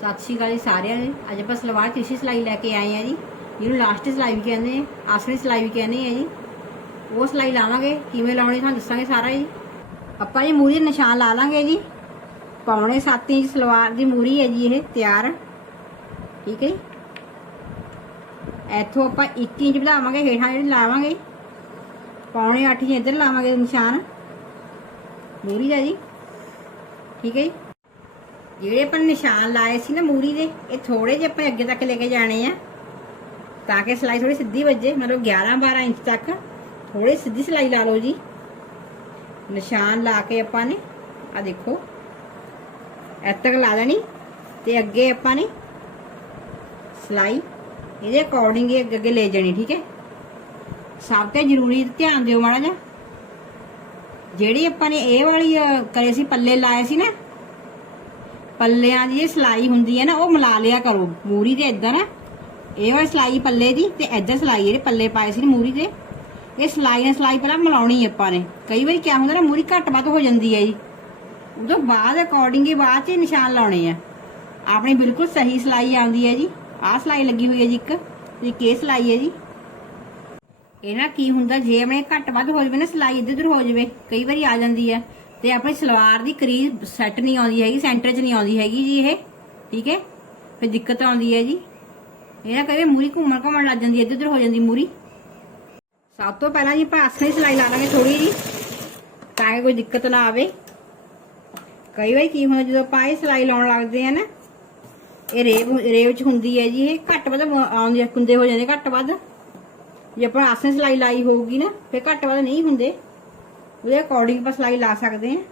ਸਤਿ ਸ਼੍ਰੀ ਅਕਾਲ ਜੀ ਸਾਰਿਆਂ ਨੂੰ। ਅੱਜ ਆਪਾਂ ਸਲਵਾਰ ਤਿਰਛੀ ਸਿਲਾਈ ਲੈ ਕੇ ਆਏ ਆ ਜੀ। ਜਿਹਨੂੰ ਲਾਸਟ ਸਿਲਾਈ ਵੀ ਕਹਿੰਦੇ ਆ, ਆਸਰੀ ਸਿਲਾਈ ਵੀ ਕਹਿੰਦੇ ਆ ਜੀ। ਉਹ ਸਿਲਾਈ ਲਾਵਾਂਗੇ। ਕਿਵੇਂ ਲਾਉਣੀ ਤੁਹਾਨੂੰ ਦੱਸਾਂਗੇ ਸਾਰਾ ਜੀ। ਆਪਾਂ ਜੀ ਮੂਰੀ ਦੇ ਨਿਸ਼ਾਨ ਲਾ ਲਾਂਗੇ ਜੀ। ਪੌਣੇ 7 ਇੰਚ ਸਲਵਾਰ ਦੀ ਮੂਰੀ ਹੈ ਜੀ ਇਹ, ਤਿਆਰ। ਠੀਕ ਹੈ ਜੀ। ਇੱਥੋਂ ਆਪਾਂ 1 ਇੰਚ ਵਧਾਵਾਂਗੇ, ਹੇਠਾਂ ਜਿਹੜੀ ਲਾਵਾਂਗੇ। ਪੌਣੇ 8 ਇੰਚ ਇੱਧਰ ਲਾਵਾਂਗੇ ਨਿਸ਼ਾਨ। ਮੂਰੀ ਦਾ ਜੀ। ਠੀਕ ਹੈ ਜੀ। ਜਿਹੜੇ ਆਪਾਂ ਨਿਸ਼ਾਨ ਲਾਏ ਸੀ ਨਾ ਮੂਰੀ ਦੇ, ਇਹ ਥੋੜੇ ਜਿਹੇ ਆਪਾਂ ਅੱਗੇ ਤੱਕ ਲੈ ਕੇ ਜਾਣੇ ਆ। ਤਾਂ ਕਿ ਸਿਲਾਈ ਥੋੜੀ ਸਿੱਧੀ ਵੱਜੇ, ਮਤਲਬ 11 12 ਇੰਚ ਤੱਕ। ਥੋੜੀ ਸਿੱਧੀ ਸਿਲਾਈ ਲਾ ਲਓ ਜੀ। ਨਿਸ਼ਾਨ ਲਾ ਕੇ ਆਪਾਂ ਨੇ ਆ ਦੇਖੋ। ਇੱਥੇ ਤੱਕ ਲਾ ਲੈਣੀ, ਤੇ ਅੱਗੇ ਆਪਾਂ ਨੇ ਸਿਲਾਈ, ਇਹਦੇ ਅਕੋਰਡਿੰਗ ਹੀ ਅੱਗੇ ਅੱਗੇ ਲੈ ਜਾਣੀ, ਠੀਕ ਹੈ? ਸਭ ਤੋਂ ਜ਼ਰੂਰੀ ਧਿਆਨ ਦਿਓ ਮਾੜਾ ਜਿਹਾ। ਜਿਹੜੀ ਆਪਾਂ ਨੇ ਇਹ ਵਾਲੀ ਕਰੇ ਸੀ, ਪੱਲੇ ਲਾਏ ਸੀ ਨਾ ਪੱਲਿਆਂ ਦੀ ਇਹ ਸਲਾਈ ਹੁੰਦੀ ਹੈ ਨਾ, ਉਹ ਮਿਲਾ ਲਿਆ ਕਰੋ ਮੂਰੀ ਦੇ ਇੱਧਰ। ਨਾ ਇਹ ਵਾਲੀ ਸਲਾਈ ਪੱਲੇ ਦੀ ਤੇ ਇੱਧਰ ਸਲਾਈ, ਜਿਹੜੇ ਪੱਲੇ ਪਾਏ ਸੀ ਨਾ ਮੂਰੀ ਦੇ। ਇਹ ਸਲਾਈ ਨਾਲ ਸਲਾਈ ਪਹਿਲਾਂ ਮਿਲਾਉਣੀ ਆਪਾਂ ਨੇ। ਕਈ ਵਾਰੀ ਕਿਆ ਹੁੰਦਾ ਨਾ, ਮੂਰੀ ਘੱਟ ਵੱਧ ਹੋ ਜਾਂਦੀ ਹੈ ਜੀ। ਉਦੋਂ ਬਾਅਦ ਅਕੋਰਡਿੰਗ ਹੀ ਬਾਅਦ ਚ ਨਿਸ਼ਾਨ ਲਾਉਣੇ ਆ। ਆਪਣੀ ਬਿਲਕੁਲ ਸਹੀ ਸਲਾਈ ਆਉਂਦੀ ਹੈ ਜੀ। ਆਹ ਸਲਾਈ ਲੱਗੀ ਹੋਈ ਹੈ ਜੀ ਇੱਕ। ਤੇ ਕੇ ਸਲਾਈ ਹੈ ਜੀ। ਇਹ ਨਾ ਕੀ ਹੁੰਦਾ, ਜੇ ਆਪਣੇ ਘੱਟ ਵੱਧ ਹੋ ਜਾਵੇ ਨਾ, ਸਲਾਈ ਇੱਧਰ ਉੱਧਰ ਹੋ ਜਾਵੇ, ਕਈ ਵਾਰੀ ਆ ਜਾਂਦੀ ਹੈ। ਤੇ ਆਪਣੀ ਸਲਵਾਰ ਦੀ ਕਰੀਜ਼ ਸੈੱਟ ਨਹੀਂ ਆਉਂਦੀ ਹੈਗੀ ਸੈਂਟਰ 'ਚ ਨਹੀਂ ਆਉਂਦੀ ਹੈਗੀ ਜੀ ਇਹ, ਠੀਕ ਹੈ? ਫਿਰ ਦਿੱਕਤ ਆਉਂਦੀ ਹੈ ਜੀ? ਇਹ ਨਾ ਕਈ ਮੂਰੀ ਘੁੰਮਣ ਘੁੰਮਣ ਲੱਗ ਜਾਂਦੀ ਹੈ ਇੱਧਰ ਉੱਧਰ ਹੋ ਜਾਂਦੀ ਮੂਰੀ। ਸਭ ਤੋਂ ਪਹਿਲਾਂ ਜੀ ਆਪਾਂ ਆਸਣੀ ਸਲਾਈ ਲਾ ਲਾਂਗੇ ਥੋੜੀ ਜੀ, ਤਾਂ ਕਿ ਕੋਈ ਦਿੱਕਤ ਨਾ ਆਵੇ। ਕਈ ਵਾਰੀ ਕੀ ਹੁੰਦਾ, ਜਦੋਂ ਆਪਾਂ ਇਹ ਸਲਾਈ ਲਾਉਣ ਲੱਗਦੇ ਆ ਨਾ, ਇਹ ਰੇਵ ਰੇਵ ਚ ਹੁੰਦੀ ਹੈ ਜੀ, ਇਹ ਘੱਟ ਵੱਧ ਆਉਂਦੀ ਕੁੰਦੇ ਹੋ ਜਾਂਦੇ, ਘੱਟ ਵੱਧ। ਜੇ ਆਪਾਂ ਆਸਨ ਸਲਾਈ ਲਾਈ ਹੋਊਗੀ ਨਾ, ਫਿਰ ਘੱਟ ਵੱਧ ਨਹੀਂ ਹੁੰਦੇ। ਉਹਦੇ ਅਕੋਰਡਿੰਗ ਆਪਾਂ ਸਲਾਈ ਲਾ ਸਕਦੇ ਹਾਂ।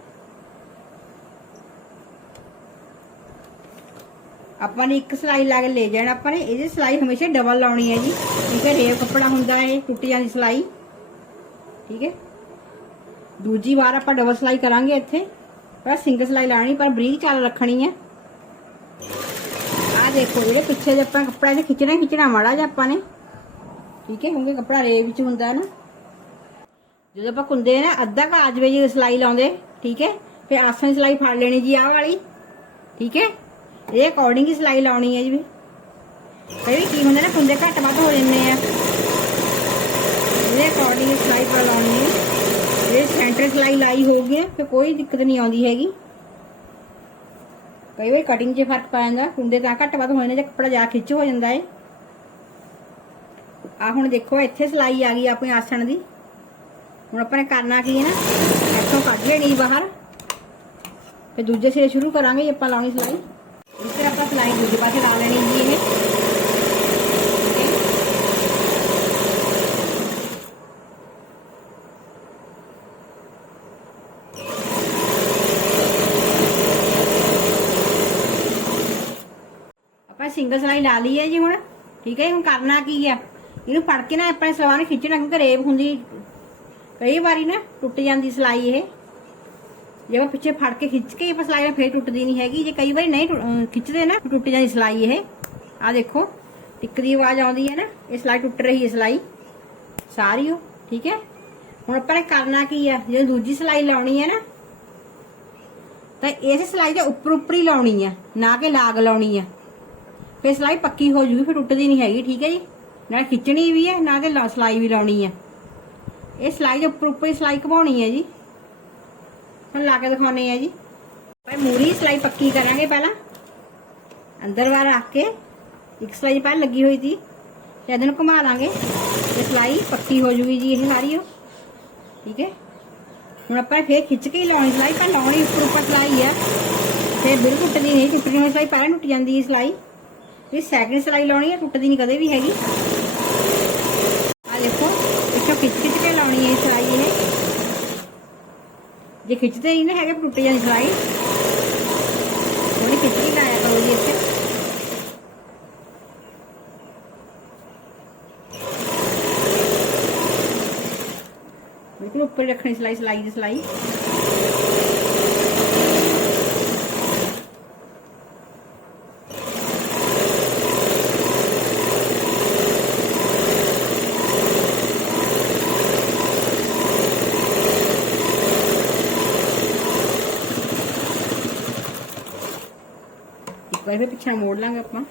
ਆਪਾਂ ਨੇ ਇੱਕ ਸਲਾਈ ਲਾ ਕੇ ਲੈ ਜਾਣਾ ਆਪਾਂ ਨੇ, ਇਹਦੀ ਸਲਾਈ ਹਮੇਸ਼ਾ ਡਬਲ ਲਾਉਣੀ ਹੈ ਜੀ। ਠੀਕ ਹੈ ਰੇਵ ਕੱਪੜਾ ਹੁੰਦਾ ਹੈ ਟੁੱਟ ਜਾਂਦੀ ਸਲਾਈ। ਠੀਕ ਹੈ। ਦੂਜੀ ਵਾਰ ਆਪਾਂ ਡਬਲ ਸਲਾਈ ਕਰਾਂਗੇ ਇੱਥੇ। ਪਰ ਸਿੰਗਲ ਸਲਾਈ ਲਾਣੀ, ਪਰ ਬਰੀਕ ਚਾਲ ਰੱਖਣੀ ਹੈ। ਆ ਦੇਖੋ, ਜਿਹੜੇ ਪਿੱਛੇ ਜੇ ਆਪਾਂ ਕੱਪੜਾ ਇਹਨੇ ਖਿੱਚਣਾ ਖਿੱਚਣਾ, ਮਾੜਾ ਜਿਹਾ ਆਪਾਂ ਨੇ। ਠੀਕ ਹੈ, ਕਿਉਂਕਿ ਕੱਪੜਾ ਰੇਵ ਵਿੱਚ ਹੁੰਦਾ ਹੈ ਨਾ। ਜਦੋਂ ਆਪਾਂ ਕੁੰਦੇ ਨਾ ਅੱਧਾ ਕਾਜ ਵੇ ਜੀ ਸਲਾਈ ਲਾਉਂਦੇ, ਠੀਕ ਹੈ, ਫਿਰ ਆਸਨ ਸਲਾਈ ਫੜ ਲੈਣੀ ਜੀ ਆਹ ਵਾਲੀ, ਠੀਕ ਹੈ, ਇਹ ਅਕੋਰਡਿੰਗ ਹੀ ਸਲਾਈ ਲਾਉਣੀ ਹੈ ਜੀ ਵੀ। ਕਈ ਕੀ ਹੁੰਦਾ ਨਾ, ਕੁੰਦੇ ਘੱਟ ਵੱਧ ਹੋ ਜਾਂਦੇ ਆ। ਇਹਦੇ ਅਕੋਰਡਿੰਗ ਸਲਾਈ ਪਾ ਲਾਉਣੀ ਹੈ। ਇਹ ਸੈਂਟਰ ਸਲਾਈ ਲਾਈ ਹੋ ਗਈ ਫਿਰ ਕੋਈ ਦਿੱਕਤ ਨਹੀਂ ਆਉਂਦੀ ਹੈਗੀ। ਕਈ ਵਾਰੀ ਕਟਿੰਗ 'ਚ ਫ਼ਰਕ ਪੈ ਜਾਂਦਾ, ਕੁੰਦੇ ਤਾਂ ਘੱਟ ਵੱਧ ਹੋ ਜਾਂਦੇ ਜੇ ਕੱਪੜਾ ਜਾ ਖਿੱਚ ਹੋ ਜਾਂਦਾ ਏ। ਆ ਹੁਣ ਦੇਖੋ, ਇੱਥੇ ਸਲਾਈ ਆ ਗਈ ਆਪਣੇ ਆਸਣ ਦੀ। ਹੁਣ ਆਪਾਂ ਨੇ ਕਰਨਾ ਕੀ ਹੈ ਨਾ? ਇੱਥੋਂ ਕੱਢ ਲੈਣੀ ਬਾਹਰ। ਫਿਰ ਦੂਜੇ ਸਿਰੇ ਸ਼ੁਰੂ ਕਰਾਂਗੇ ਜੀ, ਆਪਾਂ ਲਾਉਣੀ ਸਲਾਈ। ਇਸ ਤਰ੍ਹਾਂ ਆਪਾਂ ਸਲਾਈ ਦੂਜੇ ਪਾਸੇ ਲਾ ਲੈਣੀ ਜੀ ਇਹ। ਆਪਾਂ ਸਿੰਗਲ ਸਲਾਈ ਲਾ ਲਈ ਹੈ ਜੀ ਹੁਣ। ਠੀਕ ਹੈ ਹੁਣ ਕਰਨਾ ਕੀ ਹੈ? ਇਹਨੂੰ ਫੜ ਕੇ ਨਾ ਆਪਣੇ ਸਲਵਾਰ ਨੂੰ ਖਿੱਚਣਾ, ਕਿਉਂਕਿ ਰੇਬ ਹੁੰਦੀ ਕਈ ਵਾਰੀ ਨਾ ਟੁੱਟ ਜਾਂਦੀ ਸਲਾਈ ਇਹ। ਜੇ ਆਪਾਂ ਪਿੱਛੇ ਫੜ ਕੇ ਖਿੱਚ ਕੇ ਆਪਾਂ ਸਲਾਈ ਫੇਰ ਟੁੱਟਦੀ ਨਹੀਂ ਹੈਗੀ। ਜੇ ਕਈ ਵਾਰੀ ਨਹੀਂ ਖਿੱਚਦੇ ਨਾ, ਟੁੱਟ ਜਾਂਦੀ ਸਲਾਈ ਇਹ। ਆ ਦੇਖੋ, ਟਿੱਕ ਦੀ ਆਵਾਜ਼ ਆਉਂਦੀ ਹੈ ਨਾ, ਇਹ ਸਲਾਈ ਟੁੱਟ ਰਹੀ ਹੈ ਸਲਾਈ। ਸਾਰੀ ਉਹ, ਠੀਕ ਹੈ? ਹੁਣ ਆਪਾਂ ਨੇ ਕਰਨਾ ਕੀ ਹੈ ਜੇ ਦੂਜੀ ਸਲਾਈ ਲਾਉਣੀ ਹੈ ਨਾ, ਤਾਂ ਇਸ ਸਲਾਈ ਦੇ ਉੱਪਰ ਉੱਪਰ ਹੀ ਲਾਉਣੀ ਆ, ਨਾ ਕਿ ਲਾਗ ਲਾਉਣੀ ਆ। ਫਿਰ ਸਲਾਈ ਪੱਕੀ ਹੋ ਜੂਗੀ, ਫਿਰ ਟੁੱਟਦੀ ਨਹੀਂ ਹੈਗੀ, ਠੀਕ ਹੈ ਜੀ? ਨਾਲ ਖਿੱਚਣੀ ਵੀ ਹੈ, ਨਾ ਕਿ ਲਾ- ਸਲਾਈ ਵੀ ਲਾਉਣੀ ਆ। ਇਹ ਸਲਾਈ ਉੱਪਰ ਉੱਪਰ ਹੀ ਸਲਾਈ ਘਮਾਉਣੀ ਹੈ ਜੀ। ਤੁਹਾਨੂੰ ਲਾ ਕੇ ਦਿਖਾਉਣੇ ਆ ਜੀ। ਭਾਈ ਮੂਰੀ ਸਲਾਈ ਪੱਕੀ ਕਰਾਂਗੇ ਪਹਿਲਾਂ। ਅੰਦਰ ਵਾਰ ਰੱਖ ਕੇ ਇੱਕ ਸਲਾਈ ਪਹਿਲਾਂ ਲੱਗੀ ਹੋਈ ਸੀ। ਤੇ ਇਹਨੂੰ ਘੁਮਾ ਲਾਂਗੇ। ਤੇ ਸਲਾਈ ਪੱਕੀ ਹੋ ਜੂਗੀ ਜੀ ਇਹ ਸਾਰੀ ਉਹ। ਠੀਕ ਹੈ। ਹੁਣ ਆਪਾਂ ਫੇਰ ਖਿੱਚ ਕੇ ਹੀ ਲਾਉਣੀ ਸਲਾਈ। ਪਰ ਲਾਉਣੀ ਉੱਪਰ ਉੱਪਰ ਸਲਾਈ ਆ। ਫੇਰ ਬਿਲਕੁਲ ਟੁੱਟਦੀ ਨਹੀਂ। ਟੁੱਟਣੀ ਹੋਈ ਸਲਾਈ ਪਹਿਲਾਂ ਟੁੱਟ ਜਾਂਦੀ ਹੈ ਸਲਾਈ। ਇਹ ਸੈਕਿੰਡ ਸਲਾਈ ਲਾਉਣੀ ਹੈ ਟੁੱਟਦੀ ਨਹੀਂ ਕਦੇ ਵੀ ਹੈਗੀ ਆ ਦੇਖੋ ਇੱਥੋਂ ਖਿੱਚ ਕੇ ਲਾਉਣੀ ਹੈ ਸਲਾਈ ਇਹ। ਜੇ ਖਿੱਚਦੇ ਨਹੀਂ ਨਾ ਹੈਗੇ ਫਿਰ ਟੁੱਟ ਜਾਂਦੀ ਸਲਾਈ ਥੋੜੀ ਖਿੱਚ ਕੇ ਲਾਇਆ ਕਰੋ ਜੀ ਇੱਥੇ। ਬਿਲਕੁਲ ਉੱਪਰ ਰੱਖਣੀ ਸਲਾਈ ਸਲਾਈ ਦੀ ਸਲਾਈ। ਇੱਕ ਫਿਰ ਪਿੱਛੇ ਮੋੜ ਲਾਂਗੇ ਆਪਾਂ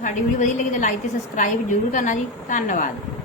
ਸਾਡੀ ਵੀਡੀਓ ਵਧੀਆ ਲੱਗੀ ਤਾਂ ਲਾਈਕ ਤੇ ਸਬਸਕ੍ਰਾਈਬ ਜ਼ਰੂਰ ਕਰਨਾ ਜੀ। ਧੰਨਵਾਦ।